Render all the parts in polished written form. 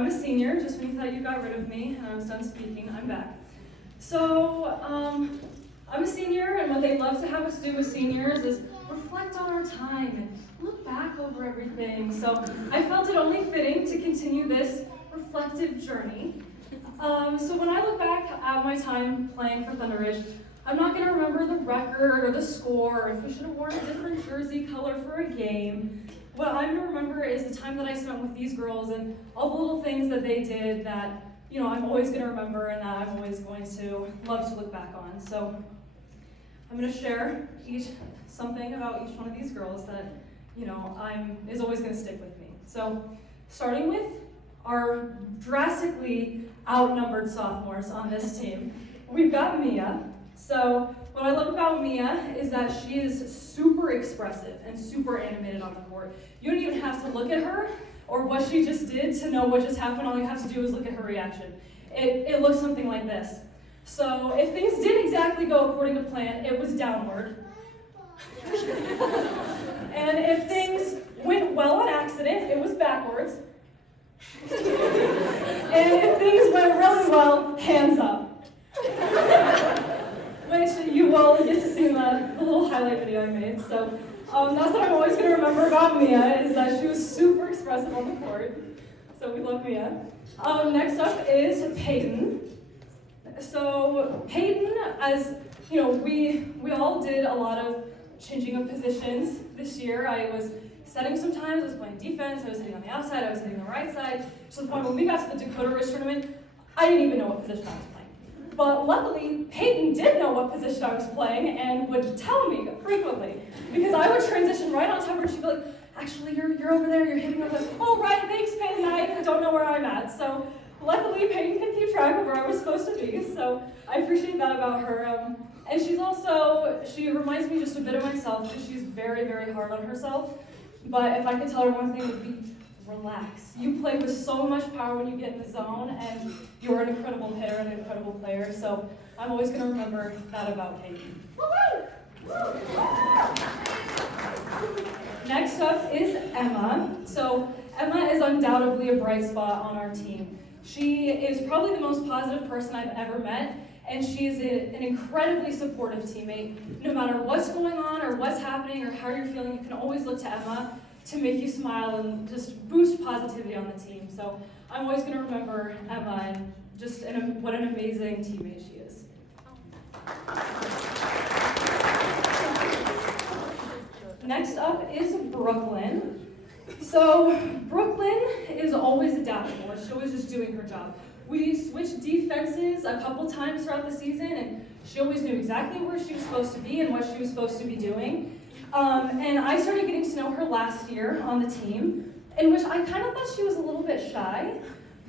I'm a senior, just when you thought you got rid of me and I was done speaking, I'm back. So, I'm a senior, and what they love to have us do with seniors is reflect on our time and look back over everything. So I felt it only fitting to continue this reflective journey. So when I look back at my time playing for Thunder Ridge, I'm not going to remember the record or the score, or if we should have worn a different jersey color for a game. What I'm going to remember is the time that I spent with these girls and all the little things that they did that, I'm always going to remember and that I'm always going to love to look back on. So I'm going to share something about each one of these girls that, is always going to stick with me. So starting with our drastically outnumbered sophomores on this team, we've got Mia. So what I love about Mia is that she is super expressive and super animated on the court. You don't even have to look at her or what she just did to know what just happened. All you have to do is look at her reaction. It looks something like this. So if things didn't exactly go according to plan, it was downward. And if things went well on accident, it was backwards. And if things went really well, hands up. Which you will get to see in the little highlight video I made. So that's what I'm always going to remember about Mia, is that she was super expressive on the court. So we love Mia. Next up is Peyton. So Peyton, as we all did a lot of changing of positions this year. I was setting sometimes, I was playing defense, I was hitting on the outside, I was hitting the right side. To the point when we got to the Dakota Ridge tournament, I didn't even know what position I was playing. But luckily, Peyton did know what position I was playing and would tell me frequently. Because I would transition right on top of her and she'd be like, actually, you're over there, you're hitting over there. Oh, right, thanks, Peyton, I don't know where I'm at. So luckily, Peyton can keep track of where I was supposed to be. So I appreciate that about her. And she reminds me just a bit of myself because she's very, very hard on herself. But if I could tell her one thing, it would be relax. You play with so much power when you get in the zone, and you're an incredible hitter and an incredible player. So I'm always going to remember that about Peyton. Next up is Emma. So Emma is undoubtedly a bright spot on our team. She is probably the most positive person I've ever met, and she is an incredibly supportive teammate. No matter what's going on or what's happening or how you're feeling, you can always look to Emma to make you smile and just boost positivity on the team. So I'm always going to remember Emma and just what an amazing teammate she is. Next up is Brooklyn. So Brooklyn is always adaptable. She's always just doing her job. We switched defenses a couple times throughout the season, and she always knew exactly where she was supposed to be and what she was supposed to be doing. And I started getting to know her last year on the team, in which I kind of thought she was a little bit shy.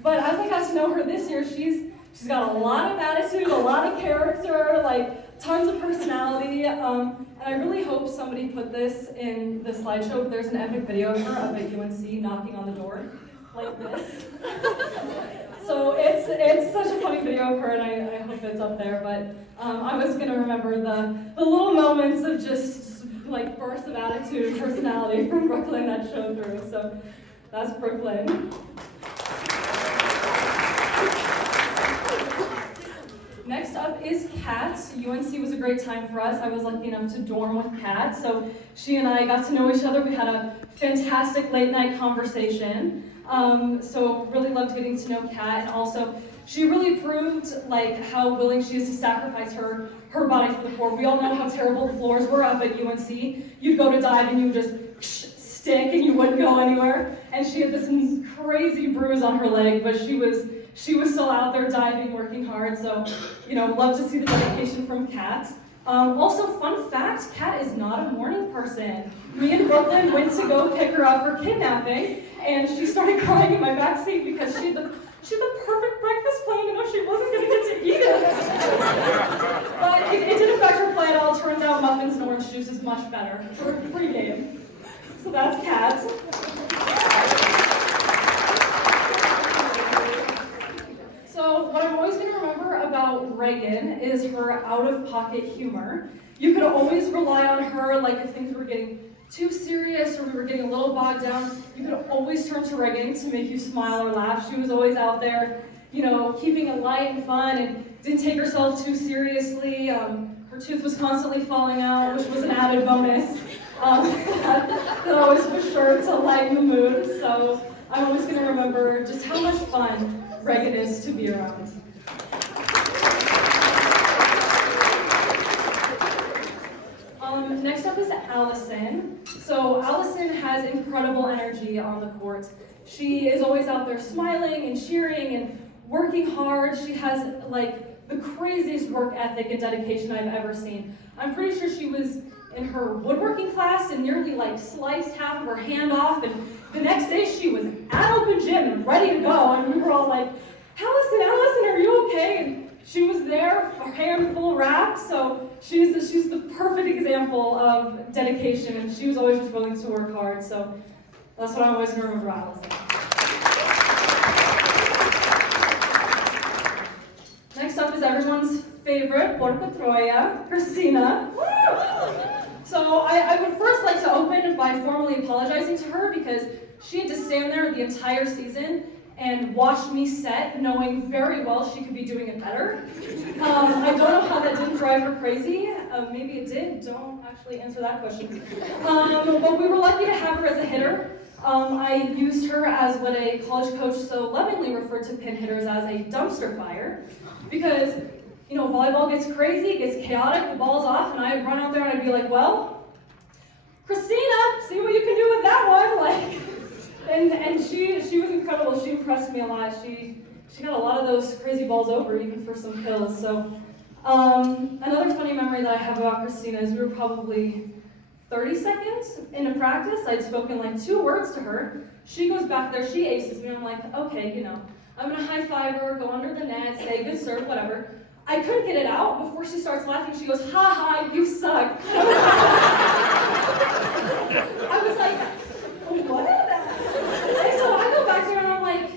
But as I got to know her this year, she's got a lot of attitude, a lot of character, like tons of personality. And I really hope somebody put this in the slideshow. There's an epic video of her up at UNC knocking on the door like this. So it's such a funny video of her, and I hope it's up there. But I was gonna remember the little moments of just like bursts of attitude and personality from Brooklyn that showed through. So that's Brooklyn. Next up is Kat. UNC was a great time for us. I was lucky enough to dorm with Kat, so she and I got to know each other. We had a fantastic late night conversation. So really loved getting to know Kat, and also she really proved like how willing she is to sacrifice her body for the court. We all know how terrible the floors were up at UNC. You'd go to dive and you would just stick and you wouldn't go anywhere. And she had this crazy bruise on her leg, but she was still out there diving, working hard. So, love to see the dedication from Kat. Also, fun fact, Kat is not a morning person. Me and Brooklyn went to go pick her up for kidnapping, and she started crying in my back seat because she had the perfect breakfast plan to know she wasn't going to get to eat it. But it didn't affect her play at all. Turns out muffins and orange juice is much better for pregame. So that's Kat. So what I'm always going to remember about Reagan is her out-of-pocket humor. You could always rely on her, like if things were getting too serious or we were getting a little bogged down, you could always turn to Reagan to make you smile or laugh. She was always out there, keeping it light and fun and didn't take herself too seriously. Her tooth was constantly falling out, which was an added bonus. That always was sure to lighten the mood. So I'm always going to remember just how much fun Reagan is to be around. Next up is Allison. So Allison has incredible energy on the court. She is always out there smiling and cheering and working hard. She has the craziest work ethic and dedication I've ever seen. I'm pretty sure she was in her woodworking class and nearly sliced half of her hand off, and the next day she was at open gym and ready to go, and we were all like, Allison, are you okay? And she was there, her hand full wrapped, so she's the perfect example of dedication, and she was always just willing to work hard, so that's what I'm always going to remember Allison. Next up is everyone's favorite, Porco Troya, Christina. So I would first like to open by formally apologizing to her because she had to stand there the entire season and watch me set, knowing very well she could be doing it better. I don't know how that didn't drive her crazy. Maybe it did. Don't actually answer that question. But we were lucky to have her as a hitter. I used her as what a college coach so lovingly referred to pin hitters as a dumpster fire, because volleyball gets crazy, it gets chaotic, the ball's off, and I'd run out there and I'd be like, well, Christina, see what you can do with that one. And she was incredible. She impressed me a lot. She got a lot of those crazy balls over, even for some kills. So another funny memory that I have about Christina is we were probably 30 seconds into practice. I'd spoken 2 words to her. She goes back there, she aces me. I'm like, okay, I'm gonna high five her, go under the net, say good serve, whatever. I couldn't get it out before she starts laughing. She goes, ha ha, you suck. I was like, what? And so I go back there and I'm like,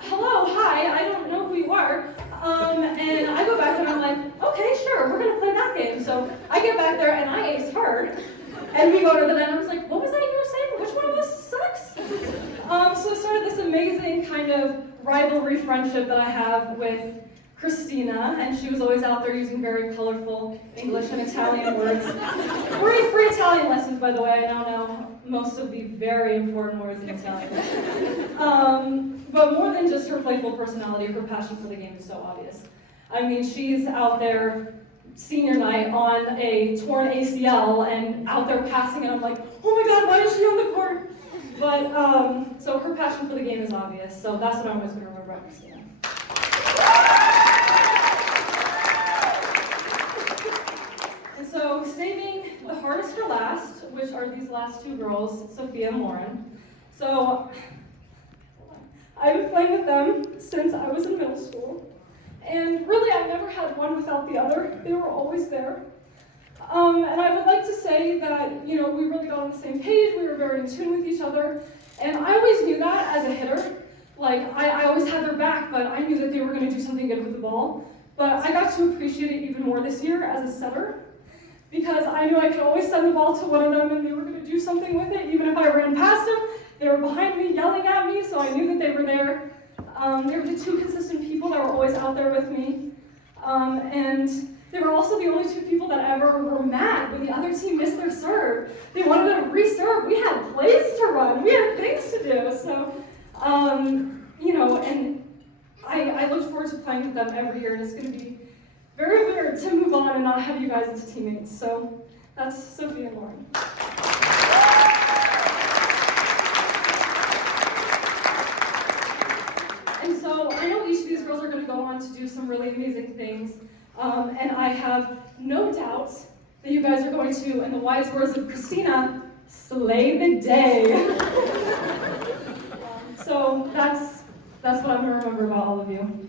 hello, hi, I don't know who you are. And I go back there and I'm like, okay, sure, we're gonna play that game. So I get back there and I ace her. And we go to the net and I was like, what was that you were saying? Which one of us sucks? So it started this amazing kind of rivalry friendship that I have with Christina, and she was always out there using very colorful English and Italian words. Free Italian lessons, by the way. I now know most of the very important words in Italian. But more than just her playful personality, her passion for the game is so obvious. I mean, she's out there senior night on a torn ACL and out there passing, and I'm like, oh my God, why is she on the court? But, so her passion for the game is obvious, so that's what I'm always going to remember about Christina. So saving the hardest for last, which are these last 2 girls, Sophia and Lauren. So I've been playing with them since I was in middle school. And really, I've never had one without the other. They were always there. And I would like to say that, we really got on the same page. We were very in tune with each other. And I always knew that as a hitter. I always had their back, but I knew that they were going to do something good with the ball. But I got to appreciate it even more this year as a setter, because I knew I could always send the ball to one of them and they were going to do something with it. Even if I ran past them, they were behind me yelling at me, so I knew that they were there. They were the 2 consistent people that were always out there with me. And they were also the only 2 people that ever were mad when the other team missed their serve. They wanted to reserve. We had plays to run. We had things to do. So, and I look forward to playing with them every year, and it's going to be very weird to move on and not have you guys as teammates. So that's Sophie and Lauren. And so I know each of these girls are going to go on to do some really amazing things. And I have no doubt that you guys are going to, in the wise words of Christina, slay the day. So that's what I'm going to remember about all of you.